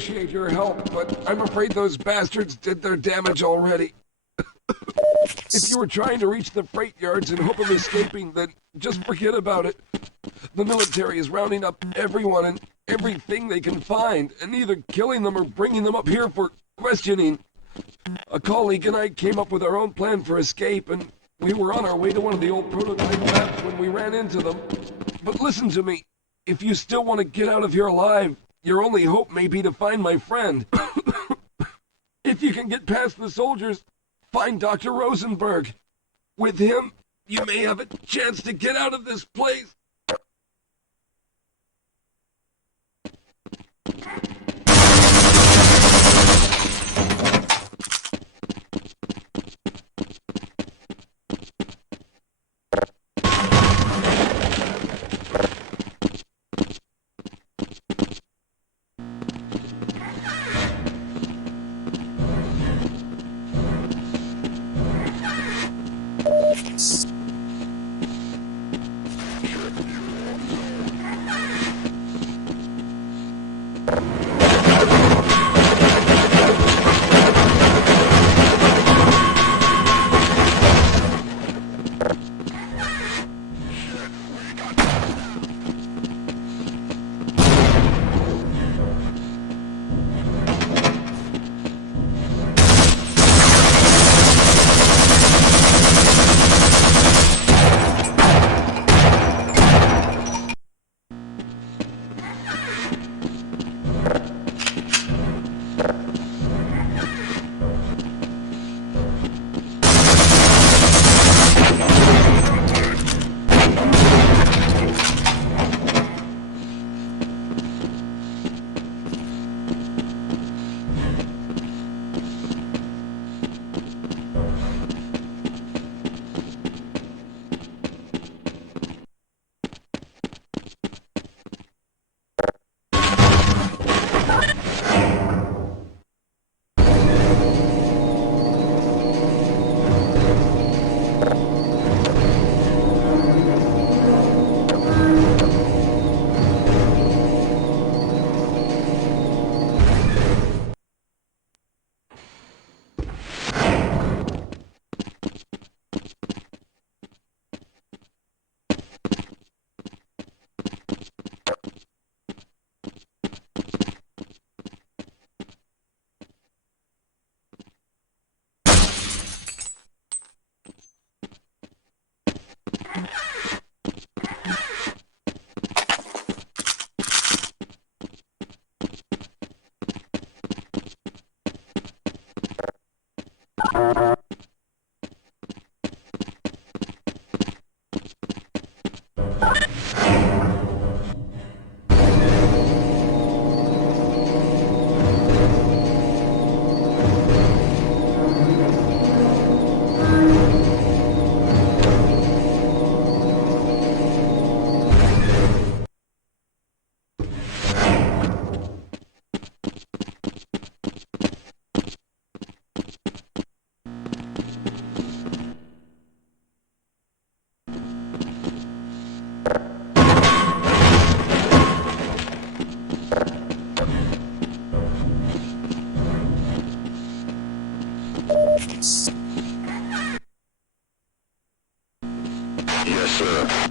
appreciate your help, but I'm afraid those bastards did their damage already. If you were trying to reach the freight yards in hope of escaping, then just forget about it. The military is rounding up everyone and everything they can find, and either killing them or bringing them up here for questioning. A colleague and I came up with our own plan for escape, and we were on our way to one of the old prototype labs when we ran into them. But listen to me. If you still want to get out of here alive, your only hope may be to find my friend. If you can get past the soldiers, find Dr. Rosenberg. With him, you may have a chance to get out of this place. Yes, sir.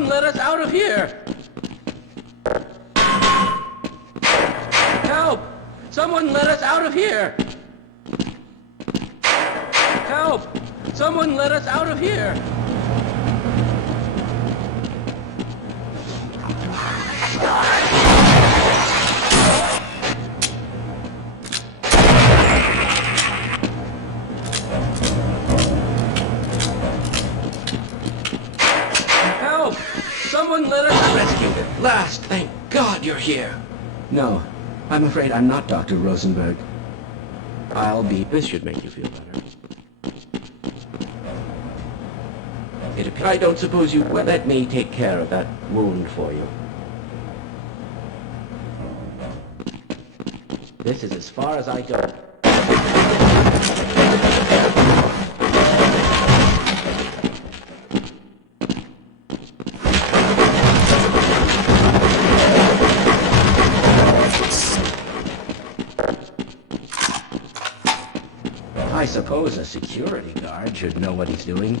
Someone let us out of here! Help! Someone let us out of here! Help! Someone let us out of here! Help! Someone let us rescued at last! Thank God you're here! No, I'm afraid I'm not Dr. Rosenberg. I'll be... This should make you feel better. I don't suppose you... Well, let me take care of that wound for you. This is as far as I go. I suppose a security guard should know what he's doing.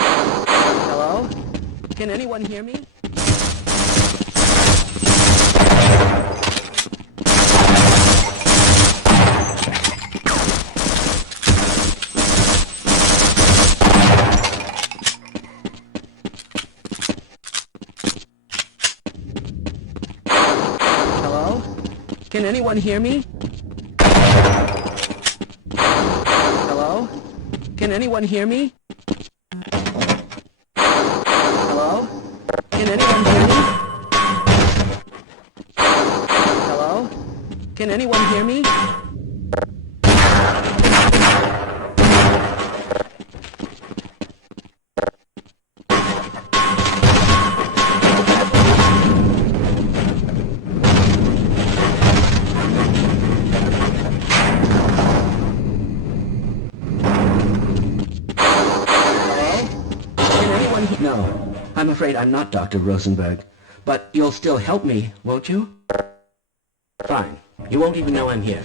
Hello? Can anyone hear me? Hello? Can anyone hear me? Hello? Can anyone hear me? Hello? Can anyone hear me? Hello? Can anyone hear me? No, I'm afraid I'm not Dr. Rosenberg. But you'll still help me, won't you? Fine. You won't even know I'm here.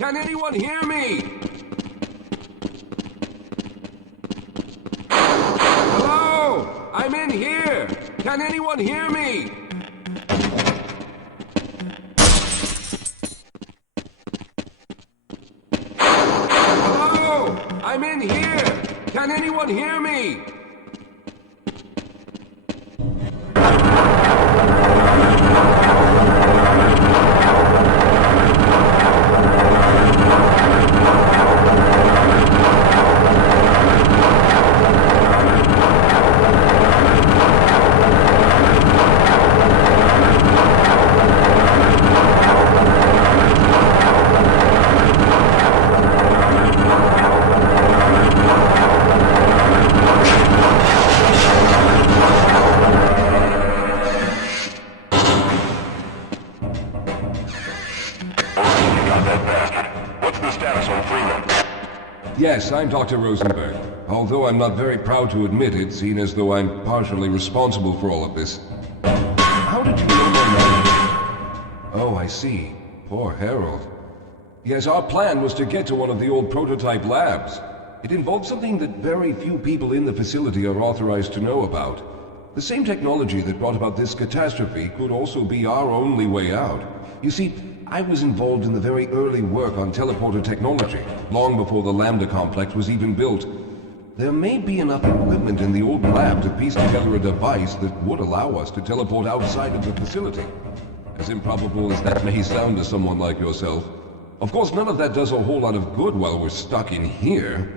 Can anyone hear me? Hello? I'm in here. Can anyone hear me? Hello? I'm in here. Can anyone hear me? Yes, I'm Dr. Rosenberg. Although I'm not very proud to admit it, seeing as though I'm partially responsible for all of this. How did you know my name? Oh, I see. Poor Harold. Yes, our plan was to get to one of the old prototype labs. It involved something that very few people in the facility are authorized to know about. The same technology that brought about this catastrophe could also be our only way out. You see, I was involved in the very early work on teleporter technology, long before the Lambda complex was even built. There may be enough equipment in the old lab to piece together a device that would allow us to teleport outside of the facility. As improbable as that may sound to someone like yourself. Of course, none of that does a whole lot of good while we're stuck in here.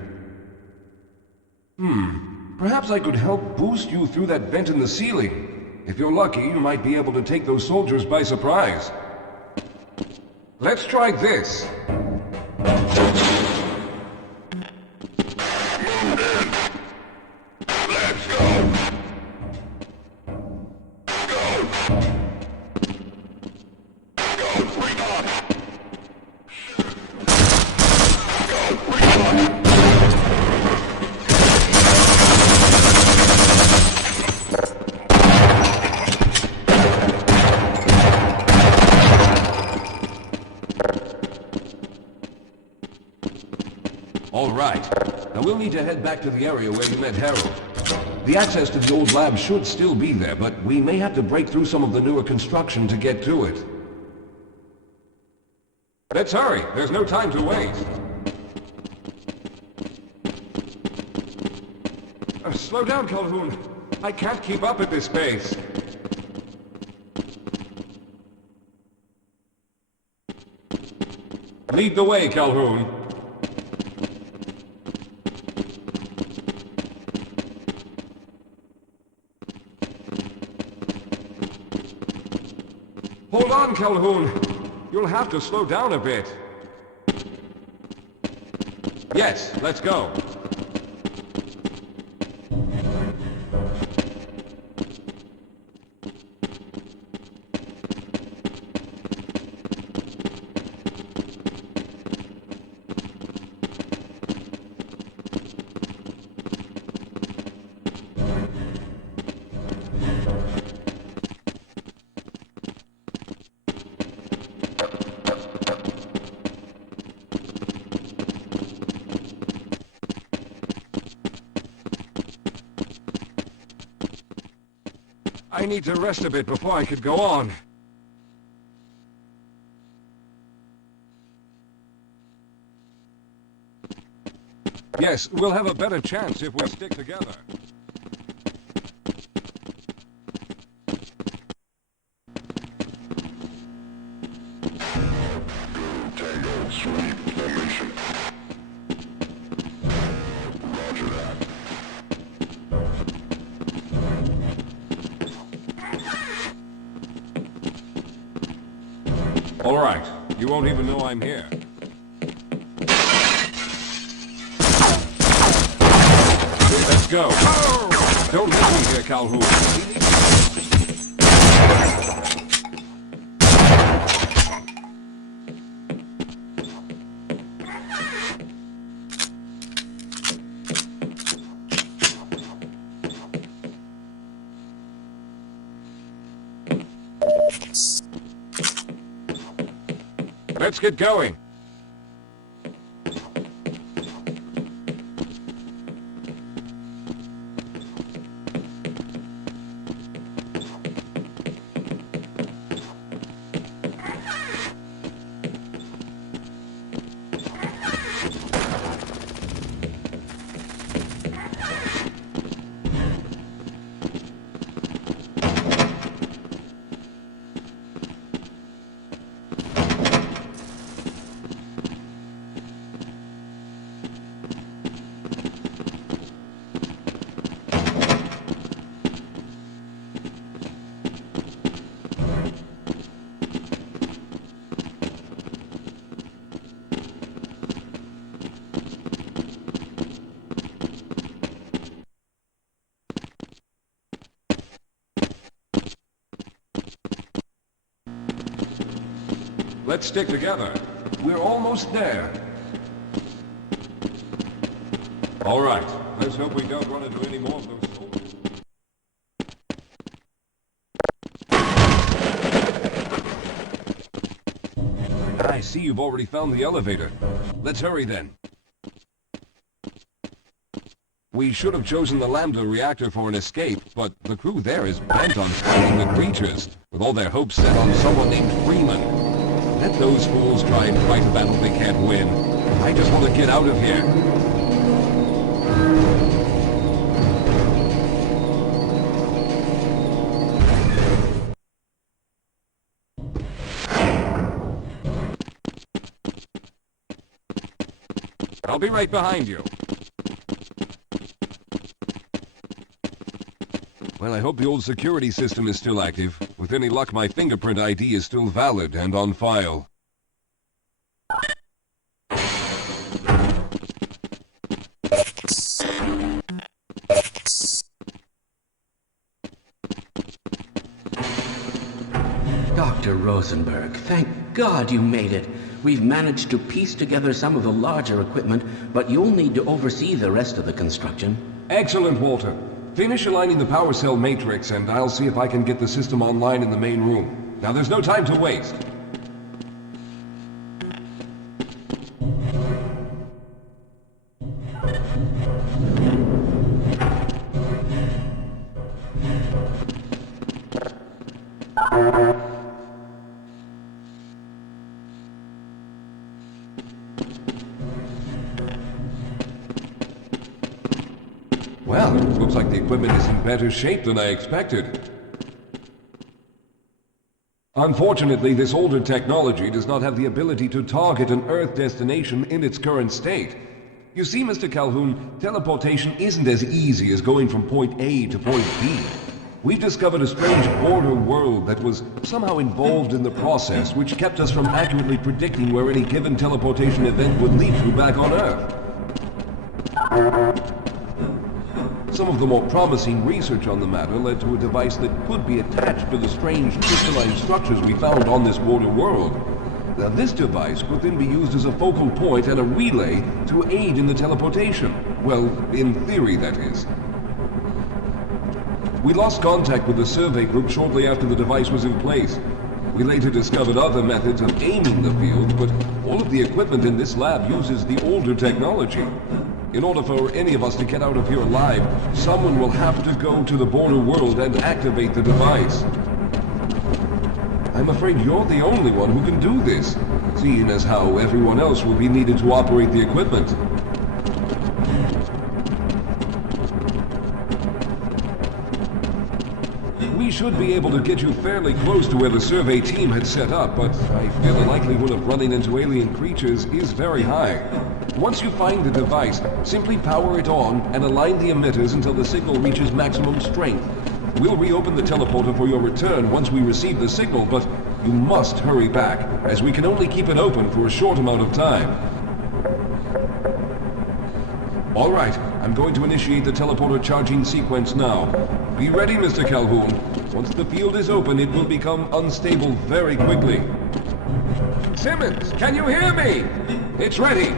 Perhaps I could help boost you through that vent in the ceiling. If you're lucky, you might be able to take those soldiers by surprise. Let's try this. Let's go! Recon! Recon! All right. Now we'll need to head back to the area where you met Harold. The access to the old lab should still be there, but we may have to break through some of the newer construction to get to it. Let's hurry. There's no time to waste. Slow down, Calhoun. I can't keep up at this pace. Lead the way, Calhoun. Hold on, Calhoun. You'll have to slow down a bit. Yes, let's go. I need to rest a bit before I could go on. Yes, we'll have a better chance if we stick together. Tango, sweep, formation. Roger that. All right. You won't even know I'm here. Let's go. Don't leave me here, Calhoun. Let's get going. Let's stick together. We're almost there. All right. Let's hope we don't run into any more of those soldiers. I see you've already found the elevator. Let's hurry then. We should have chosen the Lambda reactor for an escape, but the crew there is bent on fighting the creatures, with all their hopes set on someone named Freeman. Let those fools try and fight a battle they can't win. I just want to get out of here. I'll be right behind you. Well, I hope the old security system is still active. With any luck, my fingerprint ID is still valid and on file. Dr. Rosenberg, thank God you made it. We've managed to piece together some of the larger equipment, but you'll need to oversee the rest of the construction. Excellent, Walter. Finish aligning the power cell matrix, and I'll see if I can get the system online in the main room. Now, there's no time to waste. Well, looks like the equipment is in better shape than I expected. Unfortunately, this older technology does not have the ability to target an Earth destination in its current state. You see, Mr. Calhoun, teleportation isn't as easy as going from point A to point B. We've discovered a strange border world that was somehow involved in the process, which kept us from accurately predicting where any given teleportation event would lead to back on Earth. Some of the more promising research on the matter led to a device that could be attached to the strange crystalline structures we found on this border world. Now, this device could then be used as a focal point and a relay to aid in the teleportation. Well, in theory, that is. We lost contact with the survey group shortly after the device was in place. We later discovered other methods of aiming the field, but all of the equipment in this lab uses the older technology. In order for any of us to get out of here alive, someone will have to go to the border world and activate the device. I'm afraid you're the only one who can do this, seeing as how everyone else will be needed to operate the equipment. We should be able to get you fairly close to where the survey team had set up, but I fear the likelihood of running into alien creatures is very high. Once you find the device, simply power it on and align the emitters until the signal reaches maximum strength. We'll reopen the teleporter for your return once we receive the signal, but you must hurry back, as we can only keep it open for a short amount of time. All right, I'm going to initiate the teleporter charging sequence now. Be ready, Mr. Calhoun. Once the field is open, it will become unstable very quickly. Simmons, can you hear me? It's ready.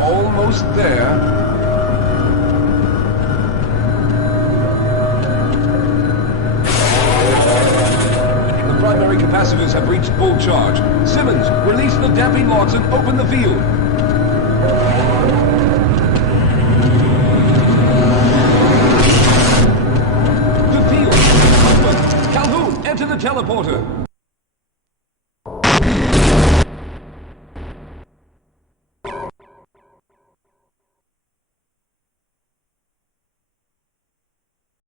Almost there. The primary capacitors have reached full charge. Simmons, release the damping locks and open the field. The field is open. Calhoun, enter the teleporter.